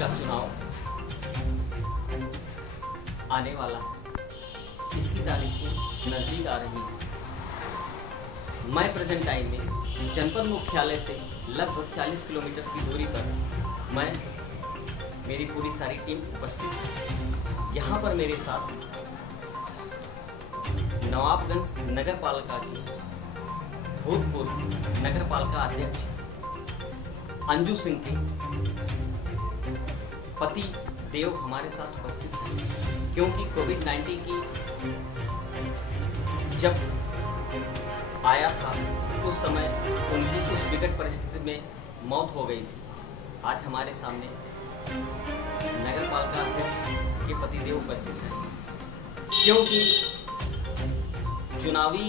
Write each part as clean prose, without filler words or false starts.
का चुनाव आने वाला है। इसकी तारीखें नज़दीक आ रही हैं। मैं प्रेजेंट टाइम में जनपद मुख्यालय से लगभग 40 किलोमीटर की दूरी पर मैं मेरी पूरी सारी टीम उपस्थित है। यहाँ पर मेरे साथ नवाबगंज नगर पालिका की भूतपूर्व नगर पालिका अध्यक्ष अंजू सिंह के पति देव हमारे साथ उपस्थित हैं, क्योंकि कोविड-19 की जब आया था उस समय उनकी उस विकट परिस्थिति में मौत हो गई थी। आज हमारे सामने नगर पालिका अध्यक्ष के पति देव उपस्थित हैं, क्योंकि चुनावी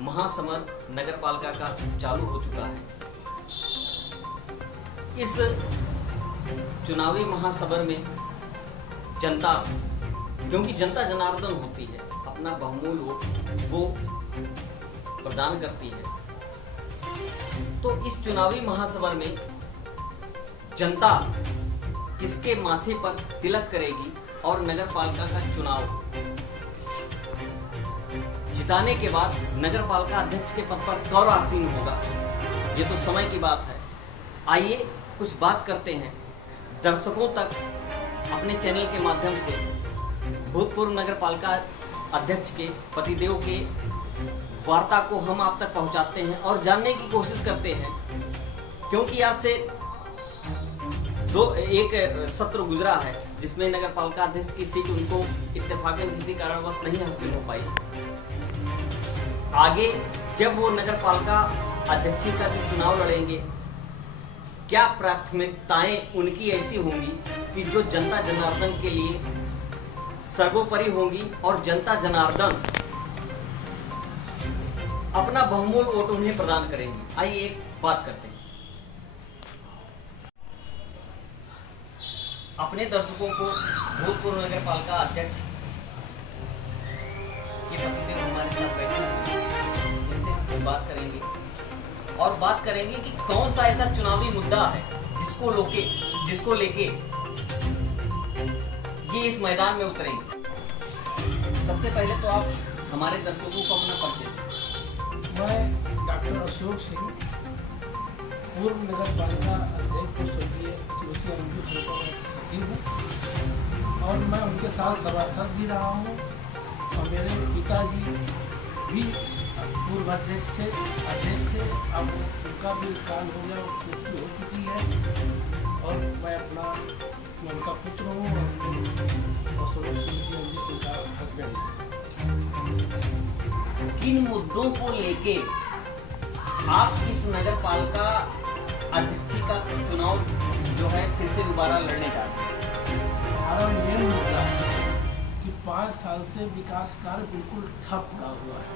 महासमर नगर पालिका का चालू हो चुका है। इस चुनावी महासमर में जनता, क्योंकि जनता जनार्दन होती है, अपना बहुमूल्य वोट वो प्रदान करती है, तो इस चुनावी महासमर में जनता किसके माथे पर तिलक करेगी और नगर पालिका का चुनाव जिताने के बाद नगर पालिका अध्यक्ष के पद पर कौन आसीन होगा, ये तो समय की बात है। आइए कुछ बात करते हैं, दर्शकों तक अपने चैनल के माध्यम से भूतपूर्व नगर पालिका अध्यक्ष के पतिदेव के वार्ता को हम आप तक पहुंचाते हैं और जानने की कोशिश करते हैं, क्योंकि आज से एक सत्र गुजरा है जिसमें नगर पालिका अध्यक्ष की सीट उनको इत्तेफाकन किसी कारणवश नहीं हासिल हो पाई। आगे जब वो नगर पालिका अध्यक्ष का जो चुनाव लड़ेंगे, क्या प्राथमिकताएं उनकी ऐसी होंगी कि जो जनता जनार्दन के लिए सर्वोपरि होंगी और जनता जनार्दन अपना बहुमूल्य वोट उन्हें प्रदान करेंगी। आइए एक बात करते हैं, अपने दर्शकों को भूतपूर्व नगर पालिका अध्यक्ष के पतिदेव हमारे साथ बैठे हैं, इनसे हम बात करेंगे और बात करेंगे कि कौन सा ऐसा चुनावी मुद्दा है जिसको लेके ये इस मैदान में उतरेंगे। सबसे पहले तो आप हमारे दर्शकों को अपना परिचय दें। मैं डॉक्टर अशोक सिंह, पूर्व नगर पालिका अध्यक्ष स्वर्गीय श्रीमती अंजू सिंह हूँ और मैं उनके साथ सभासद भी रहा हूँ और मेरे पिताजी भी पूर्व अध्यक्ष थे। अब उनका भी काल हो गया, मृत्यु हो चुकी है और मैं उनका पुत्र हूँ और श्रीमती अंजू सिंह का हस्बैंड हूँ। किन मुद्दों को लेके आप इस नगर पालिका अध्यक्ष का चुनाव जो है फिर से दोबारा लड़ने जा रहे हैं? हमारा मेन मुद्दा है कि 5 साल से विकास कार्य बिल्कुल ठप पड़ा हुआ है,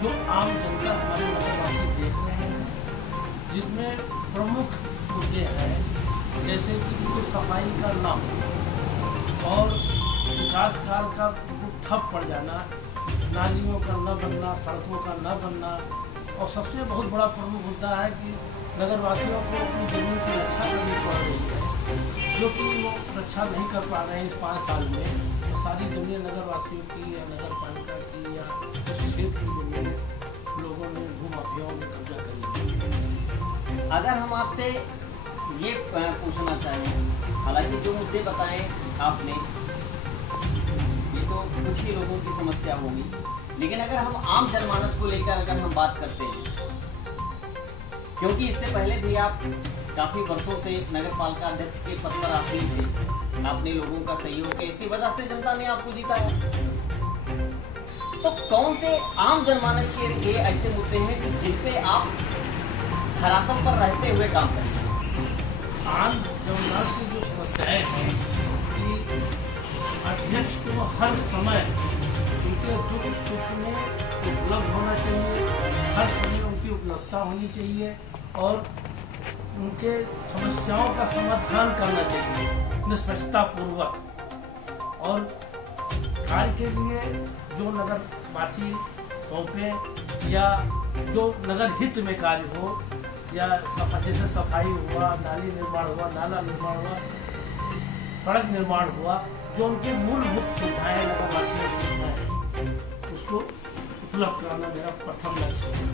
जो आम जनता हमारे नगरवासी देख रहे हैं, जिसमें प्रमुख मुद्दे हैं जैसे कि बिल्कुल सफाई का ना हो और विकास कार्य का बिल्कुल ठप पड़ जाना, नालियों का न बनना, सड़कों का न बनना, और सबसे बहुत बड़ा प्रमुख मुद्दा है कि नगरवासियों को अपनी जमीन की रक्षा करनी पड़ रही है, जो कि वो रक्षा नहीं कर पा रहे हैं इस 5 साल में। तो सारी जमीन नगरवासियों की या नगर पालिका की या उस क्षेत्र की जमीन लोगों ने भूमाफियाओं ने कब्जा कर ली। अगर हम आपसे ये पूछना चाहें, हालांकि जो मुद्दे बताएं आपने ये तो कुछ ही लोगों की समस्या होगी, लेकिन अगर हम आम जनमानस को लेकर अगर हम बात करते हैं, क्योंकि इससे पहले भी आप काफी वर्षों से नगर पालिका अध्यक्ष के पद पर आसीन थे, आपने लोगों का सहयोग है, इसी वजह से जनता ने आपको जीता है, तो कौन से आम जनमानस के ऐसे मुद्दे हैं कि जिन पे आप धरातल पर रहते हुए काम करते हैं? आम जनमानस की जो समस्याएं हैं कि अध्यक्ष को हर समय उनके दुख सुख में उपलब्ध होना चाहिए, हर समय उनकी उपलब्धता होनी चाहिए और उनके समस्याओं का समाधान करना चाहिए निष्पक्षता पूर्वक। और कार्य के लिए जो नगरवासी सौंपे या जो नगर हित में कार्य हो या जैसे सफाई हुआ, नाली निर्माण हुआ, नाला निर्माण हुआ, सड़क निर्माण हुआ, जो उनके मूलभूत सुविधाएं नगरवासियों को है उसको उपलब्ध कराना मेरा प्रथम लक्ष्य है।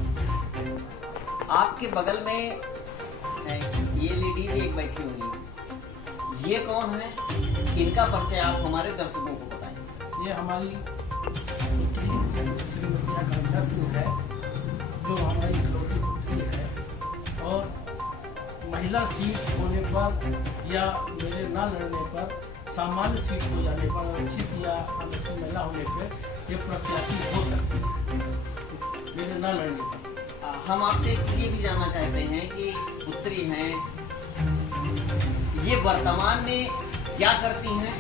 आपके बगल में ये लेडी भी एक बैठी हुई है, ये कौन है? इनका परिचय आप हमारे दर्शकों को बताएं। ये हमारी पुत्री श्रीमती आकांक्षा सिंह है, जो हमारी इकलौती पुत्री है, और महिला सीट होने पर या मेरे न लड़ने पर, सामान्य सीट हो जाने पर, अनिश्चित या आरक्षित महिला होने पर ये प्रत्याशी हो सकती है मेरे न लड़ने पर। हम आपसे एक चीज ये भी जानना चाहते हैं कि पुत्री हैं, ये वर्तमान में क्या करती हैं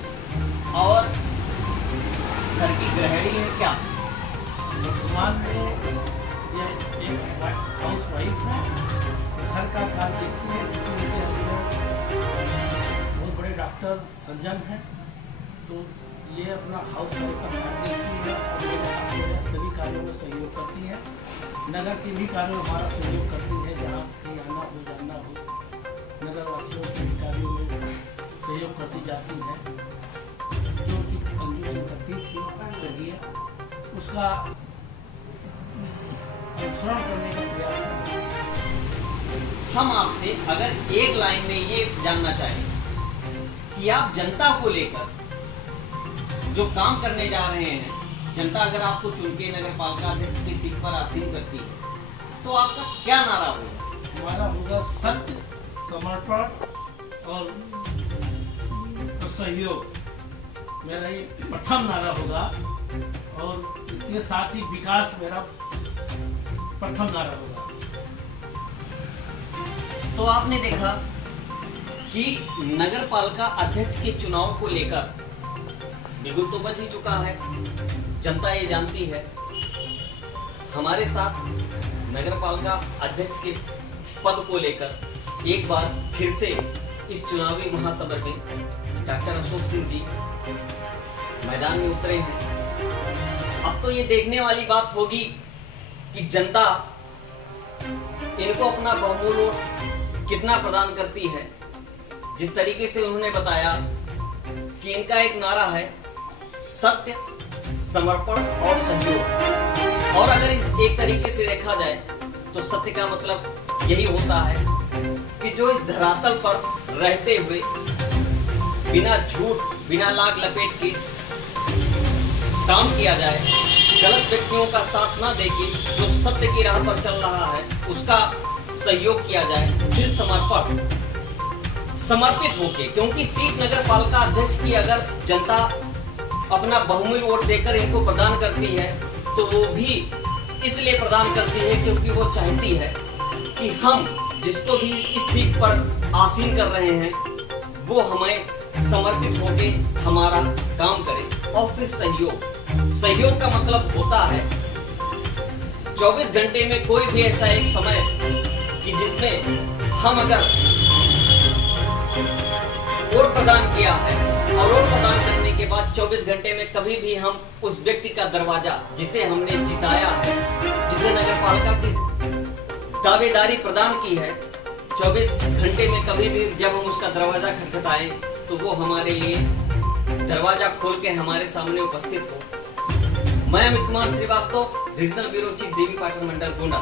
और घर की गृहिणी है क्या? वर्तमान में ये एक हाउस वाइफ है, घर का काम देखती है, क्योंकि उनके हस्बैंड बहुत बड़े डॉक्टर सर्जन हैं, तो ये अपना हाउस वाइफ का काम देखती है और मेरे सभी कार्यों में सहयोग करती है। नगर के भी कार्यों में हमारा सहयोग करती है, जहाँ कहीं आना हो जाना हो, नगरवासियों के भी कार्यों में सहयोग करती जाती है, जो कि कंजूसी करती थी करिए उसका अनुसरण करने का प्रयास करते हैं। हम आपसे अगर एक लाइन में ये जानना चाहें कि आप जनता को लेकर जो काम करने जा रहे हैं, जनता अगर आपको चुन के नगर पालिका अध्यक्ष की सीट पर आसीन करती है, तो आपका क्या नारा होगा? हमारा होगा सत्य, समर्पण और सहयोग, मेरा ये प्रथम नारा होगा, और इसके साथ ही विकास मेरा प्रथम नारा होगा। तो आपने देखा कि नगर पालिका अध्यक्ष के चुनाव को लेकर बिल्कुल तो बच ही चुका है, जनता ये जानती है। हमारे साथ नगर पालिका अध्यक्ष के पद को लेकर एक बार फिर से इस चुनावी महासमर में डॉक्टर अशोक सिंह जी मैदान में उतरे हैं। अब तो ये देखने वाली बात होगी कि जनता इनको अपना बहुमूल्य वोट कितना प्रदान करती है। जिस तरीके से उन्होंने बताया कि इनका एक नारा है सत्य, समर्पण और सहयोग, और अगर इस एक तरीके से देखा जाए तो सत्य का मतलब यही होता है कि जो इस धरातल पर रहते हुए बिना झूठ, बिना लाग लपेट के काम किया जाए, गलत व्यक्तियों का साथ ना देके जो सत्य की राह पर चल रहा है उसका सहयोग किया जाए, फिर समर्पित होके, क्योंकि सीट नगर पालिका अध्यक्ष की अगर जनता अपना बहुमूल्य वोट देकर इनको प्रदान करती है तो वो भी इसलिए प्रदान करती है क्योंकि वो चाहती है कि हम जिसको भी इस सीट पर आसीन कर रहे हैं वो हमें समर्पित होके हमारा काम करे। और फिर सहयोग का मतलब होता है 24 घंटे में कोई भी ऐसा एक समय कि जिसमें हम अगर वोट प्रदान किया है और वोट प्रदान करने के बाद 24 घंटे में कभी भी हम उस व्यक्ति का दरवाजा जिसे हमने जिताया है, जिसे नगर पालिका की दावेदारी प्रदान की है, 24 घंटे में कभी भी जब हम उसका दरवाजा खटखटाएं तो वो हमारे लिए दरवाजा खोल के हमारे सामने उपस्थित हो। मैं Amit Kumar Srivastava, regional bureau chief Devi Patan Mandal Gonda.